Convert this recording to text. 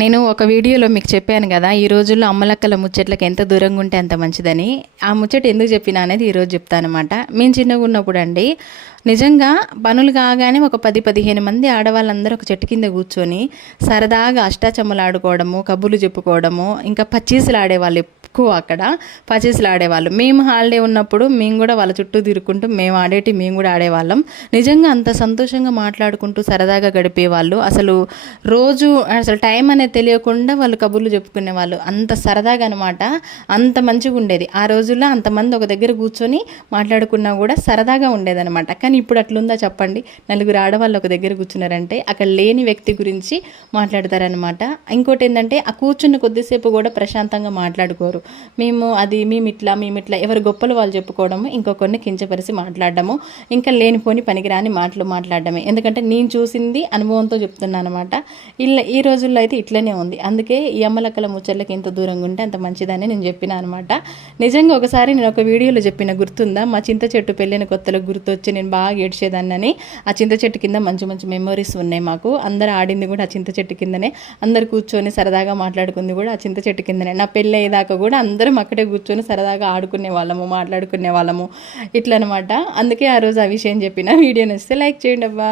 నేను ఒక వీడియోలో మీకు చెప్పాను కదా, ఈ రోజుల్లో అమ్మలక్కల ముచ్చట్లకు ఎంత దూరంగా ఉంటే అంత మంచిదని. ఆ ముచ్చట ఎందుకు చెప్పినా అనేది ఈరోజు చెప్తానమాట. మేము చిన్నగా ఉన్నప్పుడు అండి, నిజంగా పనులు కాగానే ఒక 10-15 మంది ఆడవాళ్ళందరూ ఒక చెట్టు కింద కూర్చొని సరదాగా అష్టాచమ్మలు ఆడుకోవడము, కబుర్లు చెప్పుకోవడము, ఇంకా పచ్చీసులు ఆడేవాళ్ళు. ఎక్కువ అక్కడ పచ్చీసులు ఆడేవాళ్ళు. మేము హాలిడే ఉన్నప్పుడు మేము కూడా వాళ్ళ చుట్టూ తిరుక్కుంటూ మేము కూడా ఆడేవాళ్ళం. నిజంగా అంత సంతోషంగా మాట్లాడుకుంటూ సరదాగా గడిపేవాళ్ళు. అసలు టైం అనేది తెలియకుండా వాళ్ళు కబుర్లు చెప్పుకునేవాళ్ళు. అంత సరదాగా అనమాట. అంత మంచిగా ఉండేది ఆ రోజుల్లో. అంతమంది ఒక దగ్గర కూర్చొని మాట్లాడుకున్నా కూడా సరదాగా ఉండేదన్నమాట. కానీ ఇప్పుడు అట్లుందా చెప్పండి? నలుగురు ఆడవాళ్ళు ఒక దగ్గర కూర్చున్నారంటే అక్కడ లేని వ్యక్తి గురించి మాట్లాడతారనమాట. ఇంకోటి ఏంటంటే, ఆ కూర్చున్న కొద్దిసేపు కూడా ప్రశాంతంగా మాట్లాడుకోరు. మేము ఇట్లా ఎవరి గొప్పలు వాళ్ళు చెప్పుకోవడము, ఇంకొకరిని కించపరిచి మాట్లాడడము, ఇంకా లేనిపోని పనికిరాని మాటలు మాట్లాడడమే. ఎందుకంటే నేను చూసింది అనుభవంతో చెప్తున్నాను అనమాట. ఈ రోజుల్లో అయితే ఇట్లనే ఉంది. అందుకే ఈ అమ్మలక్కల ముచ్చట్లకి ఎంత దూరంగా ఉంటే అంత మంచిదని నేను చెప్పిన అనమాట. నిజంగా ఒకసారి నేను ఒక వీడియోలో చెప్పిన, గుర్తుందా? మా చింత చెట్టు పెళ్ళిన కొత్తలో గుర్తొచ్చి నేను బాగా ఏడ్చేదాన్ని. ఆ చింత చెట్టు కింద మంచి మంచి మెమరీస్ ఉన్నాయి మాకు. అందరు ఆడింది కూడా ఆ చింత చెట్టు కిందనే, అందరు కూర్చొని సరదాగా మాట్లాడుకుంది కూడా ఆ చింత చెట్టు కిందనే. నా పెళ్ళి అయ్యేదాకా కూడా అందరం అక్కడే కూర్చొని సరదాగా ఆడుకునే వాళ్ళము, మాట్లాడుకునే వాళ్ళము, ఇట్లా అనమాట. అందుకే ఆ రోజు ఆ విషయం చెప్పిన. వీడియో నచ్చితే లైక్ చేయండి అబ్బా.